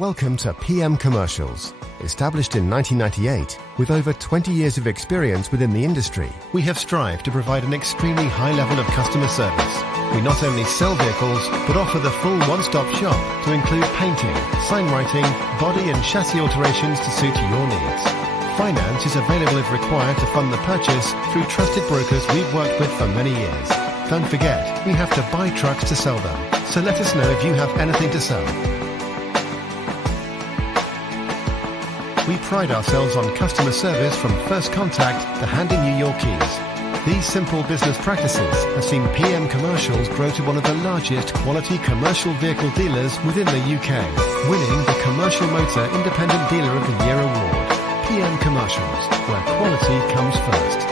Welcome to PM Commercials. Established in 1998, with over 20 years of experience within the industry, we have strived to provide an extremely high level of customer service. We not only sell vehicles, but offer the full one-stop shop to include painting, sign writing, body and chassis alterations to suit your needs. Finance is available if required to fund the purchase through trusted brokers we've worked with for many years. Don't forget, we have to buy trucks to sell them, so let us know if you have anything to sell. We pride ourselves on customer service from first contact to handing you your keys. These simple business practices have seen PM Commercials grow to one of the largest quality commercial vehicle dealers within the UK, winning the Commercial Motor Independent Dealer of the Year award. PM Commercials, where quality comes first.